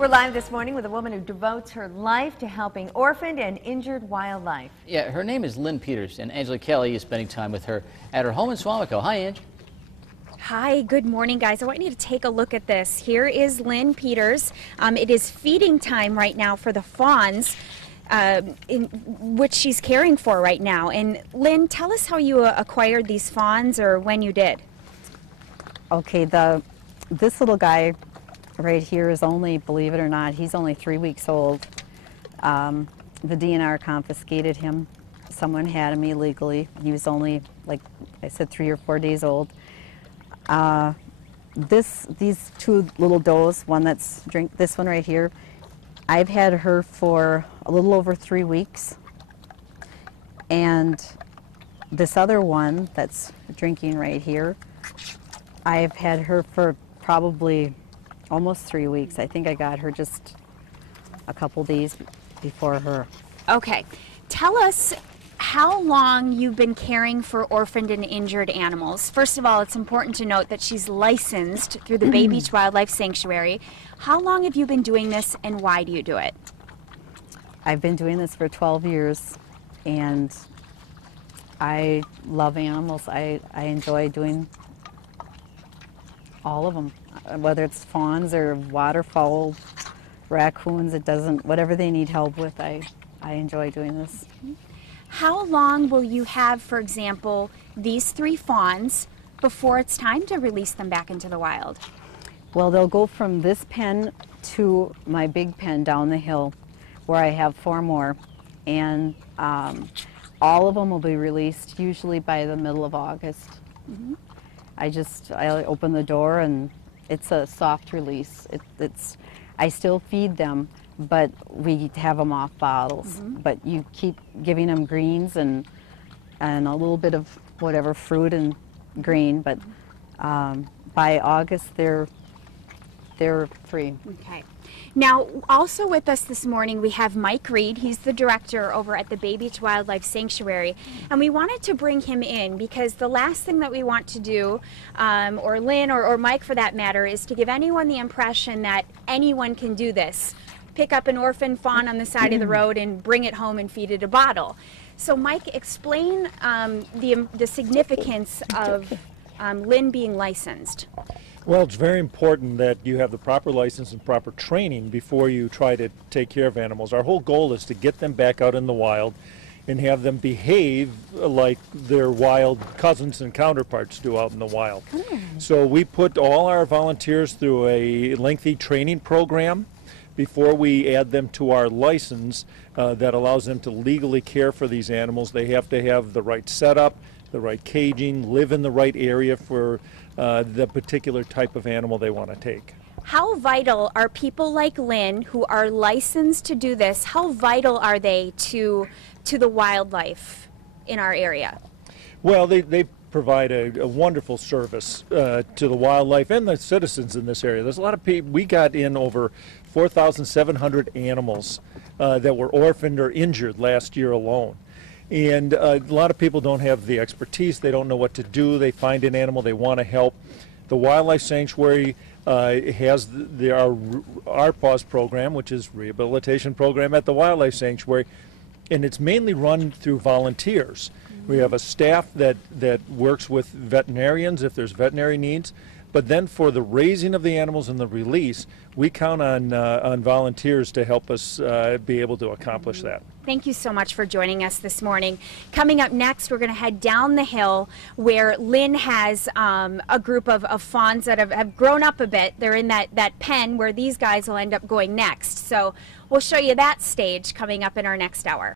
We're live this morning with a woman who devotes her life to helping orphaned and injured wildlife. Yeah, her name is Lynn Peters, and Angela Kelly is spending time with her at her home in Swamico. Hi, Ange. Hi, good morning, guys. I want you to take a look at this. Here is Lynn Peters. It is feeding time right now for the fawns, in which she's caring for right now. And Lynn, tell us how you acquired these fawns or when you did. Okay, this little guy right here is only, believe it or not, he's only 3 weeks old. The DNR confiscated him. Someone had him illegally. He was only, like I said, 3 or 4 days old. These two little does, one that's this one right here, I've had her for a little over 3 weeks. And this other one that's drinking right here, I've had her for probably almost 3 weeks. I think I got her just a couple days before her. Okay, tell us how long you've been caring for orphaned and injured animals. First of all, it's important to note that she's licensed through the Bay Beach Wildlife Sanctuary. How long have you been doing this, and why do you do it? I've been doing this for 12 years, and I love animals. I enjoy doing all of them, whether it's fawns or waterfowl, raccoons, whatever they need help with, I enjoy doing this. How long will you have, for example, these 3 fawns before it's time to release them back into the wild? Well, they'll go from this pen to my big pen down the hill where I have 4 more, and all of them will be released usually by the middle of August. Mm-hmm. I open the door and it's a soft release. I still feed them, but we have them off bottles. Mm-hmm. But you keep giving them greens and a little bit of whatever fruit and grain. But by August, they're free. Okay. Now, also with us this morning, we have Mike Reed. He's the director over at the Bay Beach Wildlife Sanctuary. And we wanted to bring him in because the last thing that we want to do, or Lynn or Mike for that matter, is to give anyone the impression that anyone can do this. Pick up an orphan fawn on the side of the road and bring it home and feed it a bottle. So Mike, explain the significance of Lynn being licensed. Well, it's very important that you have the proper license and proper training before you try to take care of animals. Our whole goal is to get them back out in the wild and have them behave like their wild cousins and counterparts do out in the wild. So we put all our volunteers through a lengthy training program before we add them to our license that allows them to legally care for these animals. They have to have the right setup, the right caging, live in the right area for the particular type of animal they want to take. How vital are people like Lynn, who are licensed to do this, how vital are they to the wildlife in our area? Well, they provide a wonderful service to the wildlife and the citizens in this area. There's a lot of people. We got in over 4,700 animals that were orphaned or injured last year alone. And a lot of people don't have the expertise. They don't know what to do. They find an animal, they want to help. The Wildlife Sanctuary has our RPAWS program, which is rehabilitation program at the Wildlife Sanctuary, and it's mainly run through volunteers. We have a staff that works with veterinarians if there's veterinary needs, but then for the raising of the animals and the release, we count on volunteers to help us be able to accomplish that. Thank you so much for joining us this morning. Coming up next, we're going to head down the hill where Lynn has a group of fawns that have grown up a bit. They're in that pen where these guys will end up going next. So we'll show you that stage coming up in our next hour.